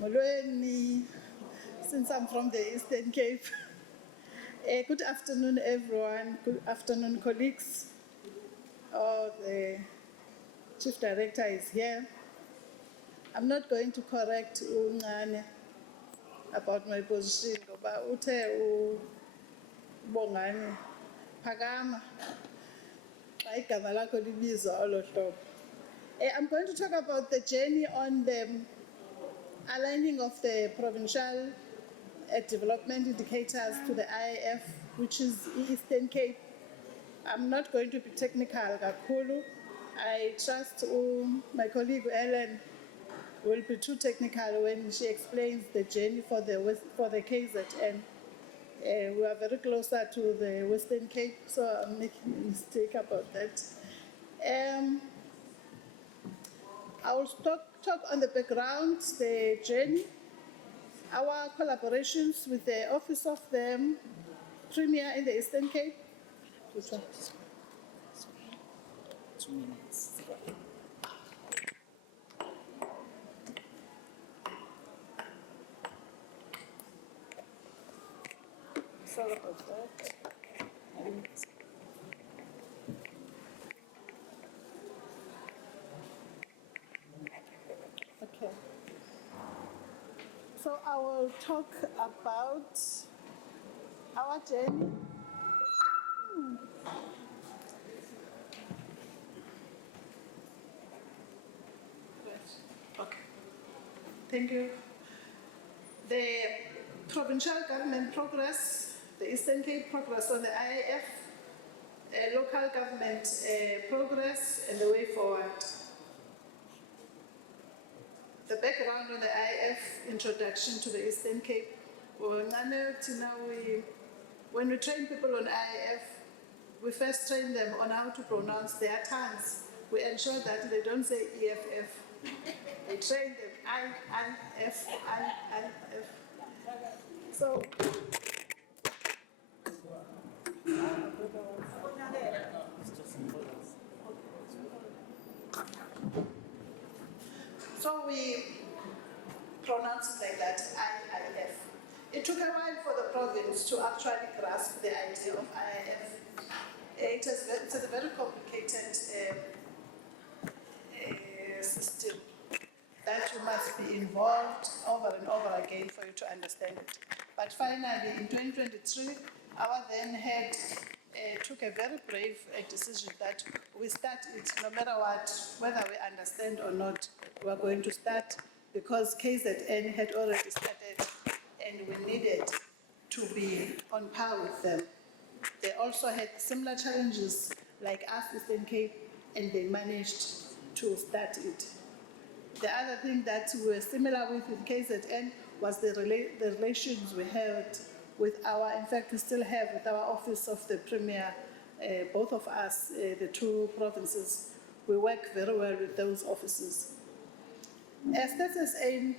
Molweni, since I'm from the Eastern Cape. Good afternoon, everyone. Good afternoon, colleagues. The Chief Director is here. I'm not going to correct Ungane about my position, but Ute Bongani Pagama. I'm going to talk about the journey on the aligning of the Provincial Development Indicators to the IIF, which is Eastern Cape. I'm not going to be technical, Kakulu. I trust my colleague Ellen will be too technical when she explains the journey for the KZN. We are very closer to the Western Cape, so I'm making a mistake about that. I will talk on the background, the journey, our collaborations with the Office of the Premier in the Eastern Cape. 2 minutes. Sorry about that. Okay. So I will talk about our journey. Okay. Thank you. The provincial government progress, the Eastern Cape progress on the IIF, local government progress and the way forward. The background on the IIF, introduction to the Eastern Cape. When we train people on IIF, we first train them on how to pronounce their tongues. We ensure that they don't say EFF. We train them IIF. So, we pronounce it like that, IIF. It took a while for the province to actually grasp the idea of IIF. It's a very complicated system that you must be involved over and over again for you to understand it. But finally, in 2023, our then head took a very brave decision that we start it no matter what, whether we understand or not, we are going to start because KZN had already started and we needed to be on par with them. They also had similar challenges like us, Eastern Cape, and they managed to start it. The other thing that we were similar with KZN was the relations we had with in fact we still have with our Office of the Premier, both of us, the two provinces, we work very well with those offices. As SSA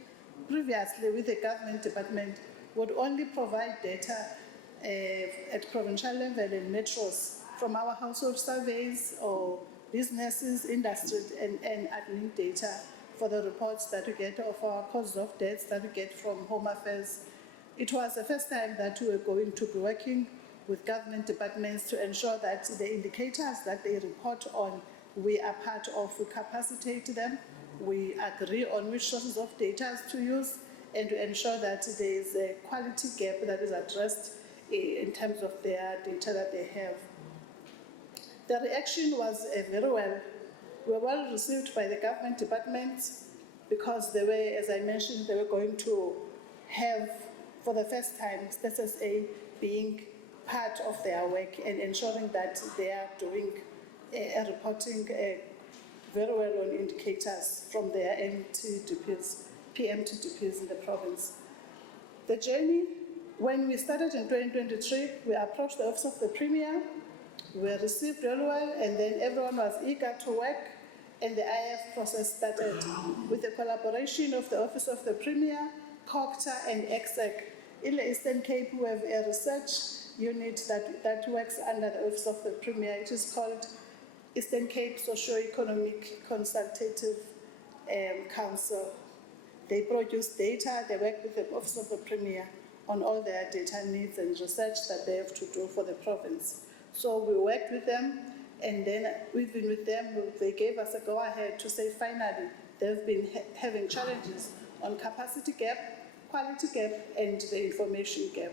previously with the government department would only provide data at provincial level in metros from our household surveys or businesses, industry and admin data for the reports that we get of our causes of deaths that we get from Home Affairs. It was the first time that we were going to be working with government departments to ensure that the indicators that they report on, we are part of, we capacitate them, we agree on which sources of data to use, and to ensure that there is a quality gap that is addressed in terms of their data that they have. The reaction was very well. We were well received by the government departments because they were, as I mentioned, they were going to have, for the first time, SSA being part of their work and ensuring that they are doing reporting very well on indicators from their MTDPs, PMTDPs in the province. The journey, when we started in 2023, we approached the Office of the Premier, we were received very well, and then everyone was eager to work, and the IIF process started with the collaboration of the Office of the Premier, COCTA and EXEC. In the Eastern Cape, we have a research unit that works under the Office of the Premier. It is called Eastern Cape Socio-Economic Consultative Council. They produce data, they work with the Office of the Premier on all their data needs and research that they have to do for the province. So we worked with them, and then we've been with them, they gave us a go-ahead to say finally they've been having challenges on capacity gap, quality gap, and the information gap.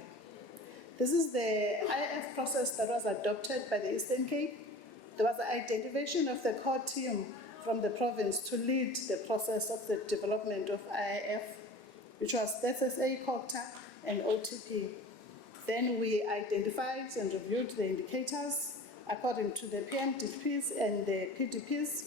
This is the IF process that was adopted by the Eastern Cape. There was an identification of the core team from the province to lead the process of the development of IIF, which was SSA, COGTA, and OTP. Then we identified and reviewed the indicators according to the PMDPs and the PDPs.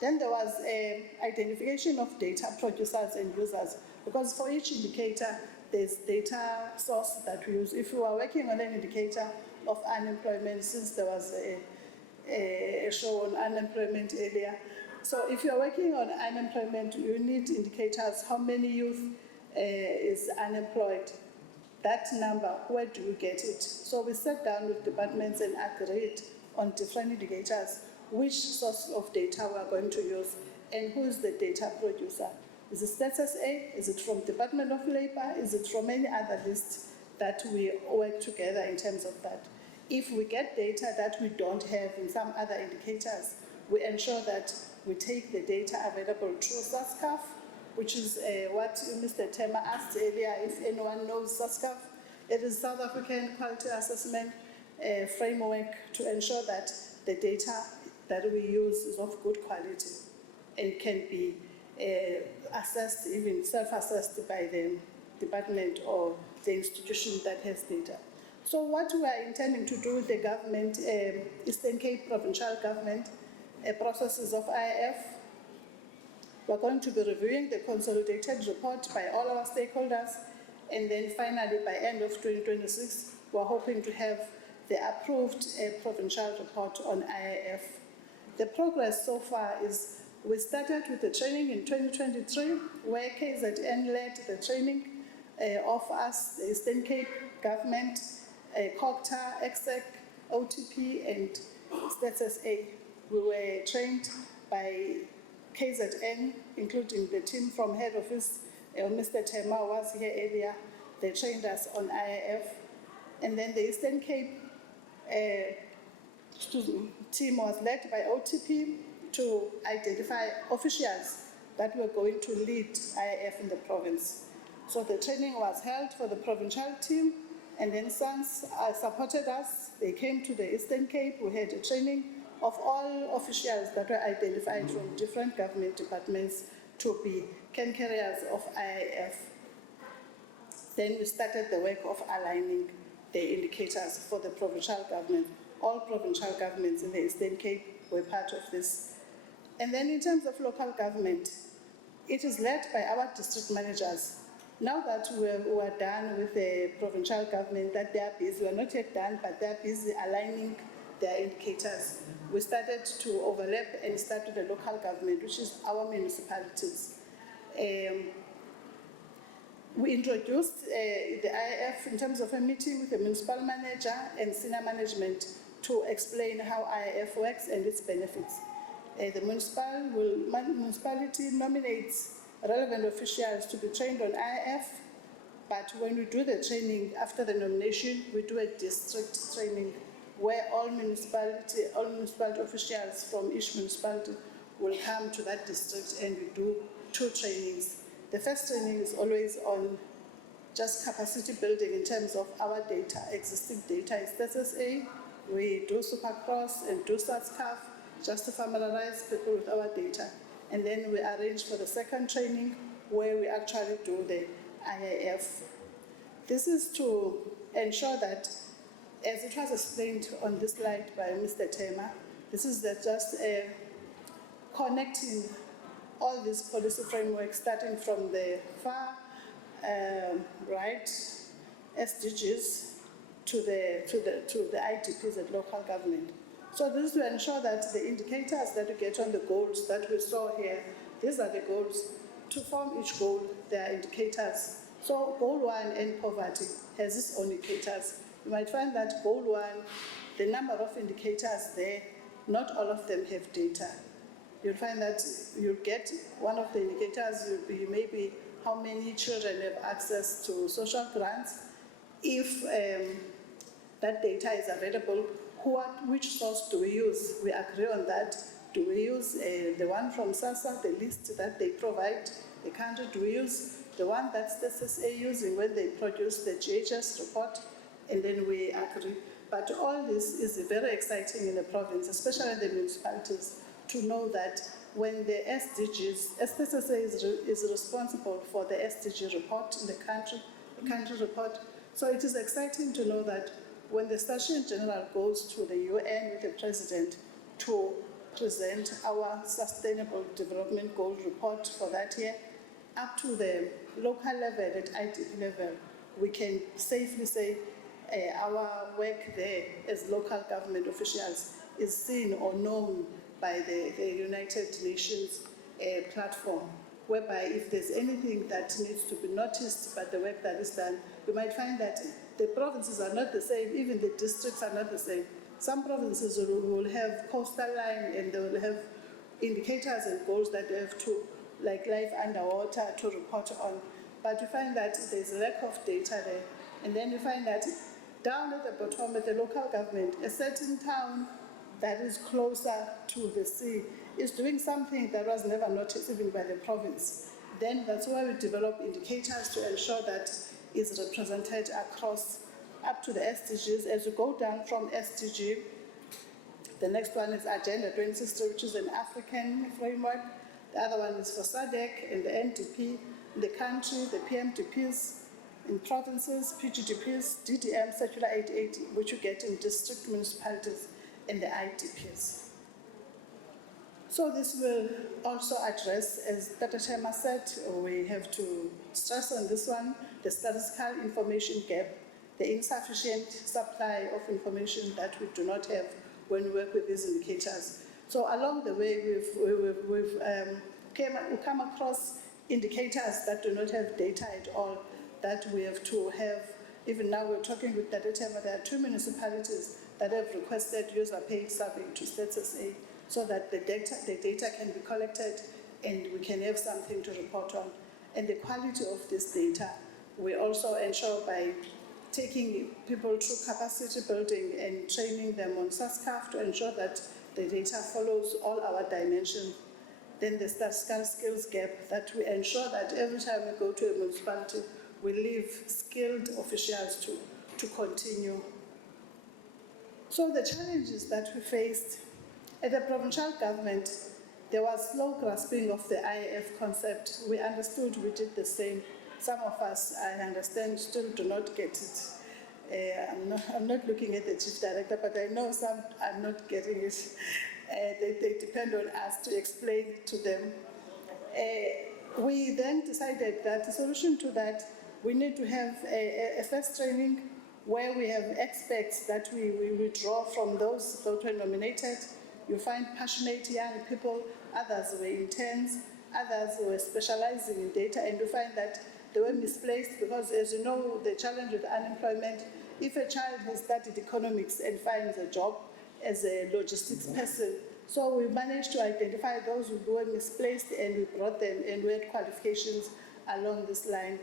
Then there was an identification of data producers and users, because for each indicator, there's data source that we use. If you are working on an indicator of unemployment, since there was a show on unemployment earlier, so if you're working on unemployment, you need indicators, how many youth is unemployed, that number, where do you get it? So we sat down with departments and agreed on different indicators, which source of data we are going to use, and who is the data producer. Is it SSA? Is it from Department of Labour? Is it from any other list that we work together in terms of that? If we get data that we don't have in some other indicators, we ensure that we take the data available through SASCAF, which is what Mr. Tema asked earlier, if anyone knows SASCAF. It is South African Quality Assessment Framework to ensure that the data that we use is of good quality and can be assessed, even self-assessed by the department or the institution that has data. So what we are intending to do with the government, Eastern Cape Provincial Government, processes of IF, we're going to be reviewing the consolidated report by all our stakeholders, and then finally by end of 2026, we're hoping to have the approved provincial report on IIF. The progress so far is we started with the training in 2023, where KZN led the training of us, the Eastern Cape Government, COGTA, EXEC, OTP, and SSA. We were trained by KZN, including the team from head office. Mr. Tema was here earlier. They trained us on IIF. And then the Eastern Cape team was led by OTP to identify officials that were going to lead IIF in the province. So the training was held for the provincial team, and then SANS supported us. They came to the Eastern Cape. We had a training of all officials that were identified from different government departments to be can carriers of IIF. Then we started the work of aligning the indicators for the provincial government. All provincial governments in the Eastern Cape were part of this. And then in terms of local government, it is led by our district managers. Now that we're done with the provincial government, that they are busy, we're not yet done, but they're busy aligning their indicators. We started to overlap and start with the local government, which is our municipalities. We introduced the IIF in terms of a meeting with the municipal manager and senior management to explain how IIF works and its benefits. The municipality nominates relevant officials to be trained on IIF, but when we do the training after the nomination, we do a district training where all municipality officials from each municipality will come to that district, and we do 2 trainings. The first training is always on just capacity building in terms of our data, existing data is SSA. We do Supercross and do SASCAF just to familiarize people with our data. And then we arrange for the second training where we actually do the IIF. This is to ensure that, as it was explained on this slide by Mr. Tema, this is just connecting all these policy frameworks, starting from the far right SDGs to the IDPs at local government. So this is to ensure that the indicators that we get on the goals that we saw here, these are the goals. To form each goal, there are indicators. So goal 1, end poverty, has its own indicators. You might find that goal 1, the number of indicators there not all of them have data. You'll find that you get one of the indicators will be maybe how many children have access to social grants. If that data is available, which source do we use? We agree on that. Do we use the one from SASSA, the list that they provide, the country? Do we use the one that's the SSA using when they produce the GHS report? And then we agree. But all this is very exciting in the province, especially in the municipalities, to know that when the SDGs, SSA is responsible for the SDG report in the country report. So it is exciting to know that when the Station General goes to the UN with the President to present our Sustainable Development Goal report for that year, up to the local level at IDP level, we can safely say our work there as local government officials is seen or known by the United Nations platform, whereby if there's anything that needs to be noticed by the work that is done, you might find that the provinces are not the same, even the districts are not the same. Some provinces will have coastal line and they will have indicators and goals that they have to, like life underwater, to report on. But you find that there's a lack of data there. And then you find that down at the bottom at the local government, a certain town that is closer to the sea is doing something that was never noticed even by the province. Then that's why we develop indicators to ensure that it's represented across up to the SDGs. As you go down from SDG, the next one is Agenda 2060, which is an African framework. The other one is for SADC and the NDP in the country, the PMDPs in provinces, PGDPs, DDM, Circular 880, which you get in district municipalities, and the IDPs. So this will also address, as Dr. Chema said, we have to stress on this one, the statistical information gap, the insufficient supply of information that we do not have when we work with these indicators. So along the way, we've come across indicators that do not have data at all, that we have to have. Even now we're talking with Dr. Chema, there are 2 municipalities that have requested user-paid survey to SSA so that the data can be collected and we can have something to report on. And the quality of this data, we also ensure by taking people through capacity building and training them on SASCAF to ensure that the data follows all our dimensions. Then the statistical skills gap, that we ensure that every time we go to a municipality, we leave skilled officials to continue. So the challenges that we faced at the provincial government, there was slow grasping of the IAF concept. We understood, we did the same. Some of us, I understand, still do not get it. I'm not looking at the chief director, but I know some are not getting it. They depend on us to explain it to them. We then decided that the solution to that, we need to have a first training where we have experts that we draw from those that were nominated. You find passionate young people, others were interns, others were specializing in data, and you find that they were misplaced because, as you know, the challenge with unemployment, if a child has studied economics and finds a job as a logistics person, so we managed to identify those who were misplaced and we brought them and we had qualifications along this line,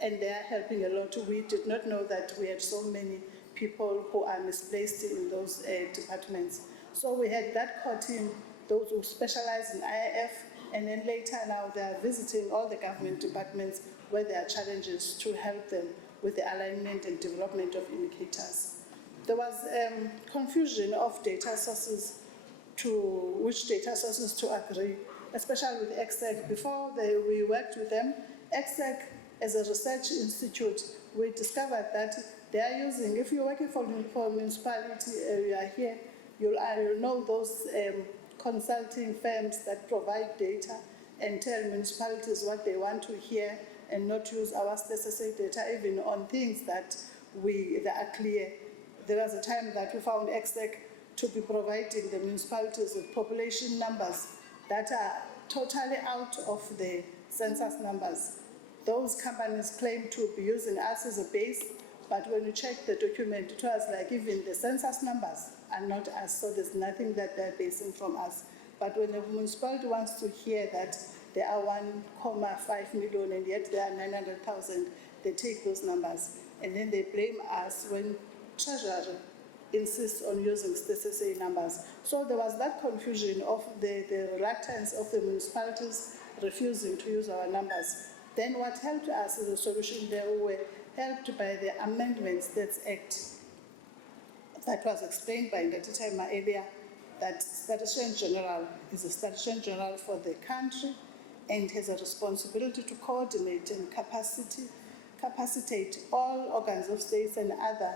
and they are helping a lot. We did not know that we had so many people who are misplaced in those departments. So we had that core team, those who specialize in IIF, and then later now they are visiting all the government departments where there are challenges to help them with the alignment and development of indicators. There was confusion of data sources to which data sources to agree, especially with EXEC. Before we worked with them, EXEC as a research institute, we discovered that they are using, if you're working for municipality, you are here, you'll know those consulting firms that provide data and tell municipalities what they want to hear and not use our SSA data even on things that are clear. There was a time that we found EXEC to be providing the municipalities with population numbers that are totally out of the census numbers. Those companies claim to be using us as a base, But when you check the document, it was like even the census numbers are not us, so there's nothing that they're basing from us. But when the municipality wants to hear that there are 1.5 million and yet there are 900,000, they take those numbers and then they blame us when Treasury insists on using SSA numbers. So there was that confusion of the reluctance of the municipalities refusing to use our numbers. Then what helped us is a solution there. We were helped by the Amendments States Act that was explained by Ndetitema earlier, that Statistician General is a Statistician General for the country and has a responsibility to coordinate and capacitate all organs of states and other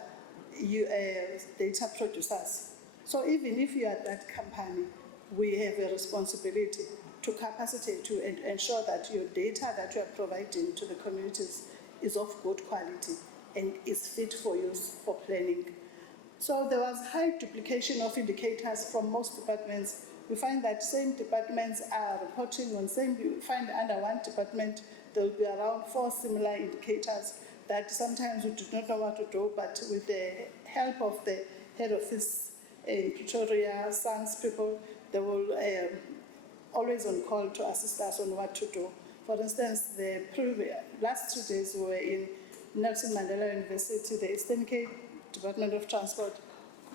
data producers. So even if you are that company, we have a responsibility to capacitate you and ensure that your data that you are providing to the communities is of good quality and is fit for use for planning. So there was high duplication of indicators from most departments. We find that same departments are reporting on same, you find under one department, there will be around 4 similar indicators that sometimes we do not know what to do, but with the help of the head office in Pretoria, SANS people, they will always on call to assist us on what to do. For instance, the last 2 days we were in Nelson Mandela University, the Eastern Cape Department of Transport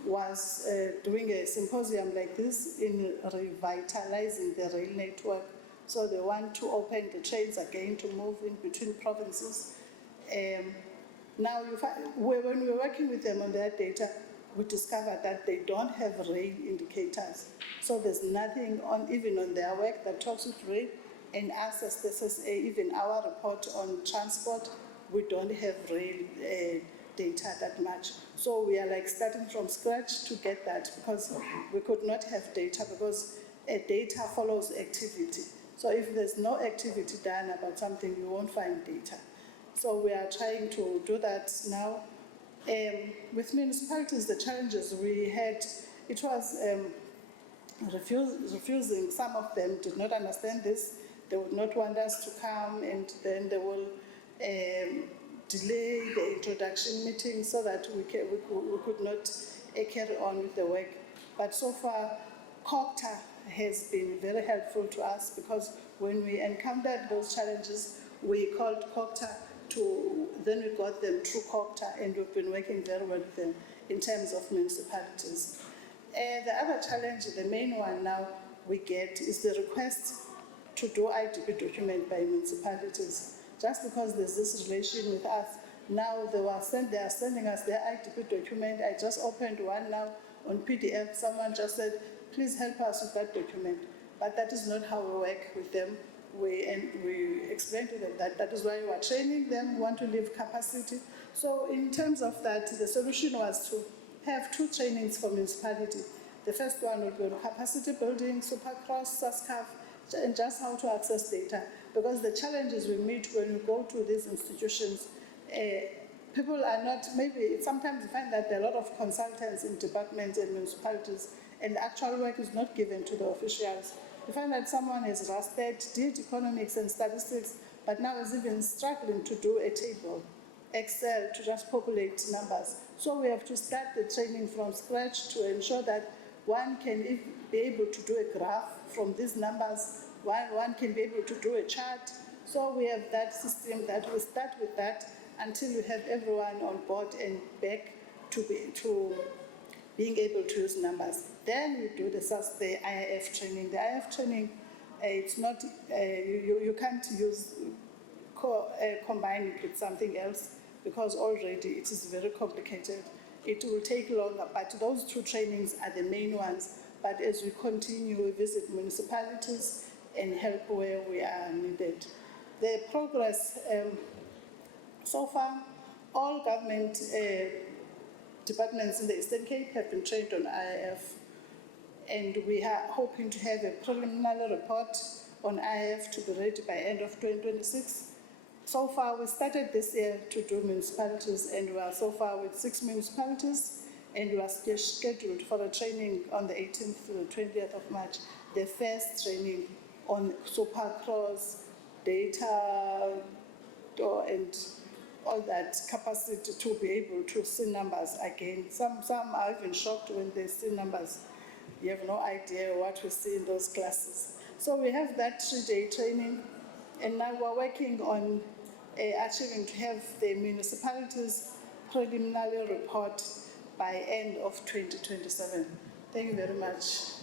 was doing a symposium like this in revitalizing the rail network. So they want to open the trains again to move in between provinces. Now, when we were working with them on their data, we discovered that they don't have rail indicators. So there's nothing even on their work that talks with rail, and us as the SSA, even our report on transport, we don't have rail data that much. So we are like starting from scratch to get that, because we could not have data, because data follows activity. So if there's no activity done about something, you won't find data. So we are trying to do that now. With municipalities, the challenges we had, it was refusing. Some of them did not understand this. They would not want us to come, and then they will delay the introduction meeting so that we could not carry on with the work. But so far, COCTA has been very helpful to us, because when we encountered those challenges, we called COCTA then we got them through COCTA, and we've been working very well with them in terms of municipalities. The other challenge, the main one now we get, is the request to do IDP document by municipalities. Just because there's this relation with us, now they are sending us their IDP document. I just opened one now on PDF. Someone just said, please help us with that document. But that is not how we work with them. We explain to them that is why we are training them, we want to leave capacity. So in terms of that, the solution was to have 2 trainings for municipality. The first one would be on capacity building, Supercross, SASCAF, and just how to access data. Because the challenges we meet when we go to these institutions, people are not, maybe sometimes you find that there are a lot of consultants in departments and municipalities, and the actual work is not given to the officials. You find that someone has rusted, did economics and statistics, but now is even struggling to do a table, Excel, to just populate numbers. So we have to start the training from scratch to ensure that one can be able to do a graph from these numbers, one can be able to do a chart. So we have that system that we start with that until we have everyone on board and back to being able to use numbers. Then we do the IIF training. The IIF training, it's not, you can't use, combine it with something else, because already it is very complicated. It will take longer, but those 2 trainings are the main ones. But as we continue, we visit municipalities and help where we are needed. The progress, so far, all government departments in the Eastern Cape have been trained on IIF, and we are hoping to have a preliminary report on IIF to be ready by end of 2026. So far, we started this year to do municipalities, and we are so far with 6 municipalities, and we are scheduled for a training on the 18th to the 20th of March, the first training on Supercross, data, and all that capacity to be able to see numbers again. Some are even shocked when they see numbers. You have no idea what we see in those classes. So we have that 3-day training, and now we're working on achieving to have the municipalities preliminary report by end of 2027. Thank you very much.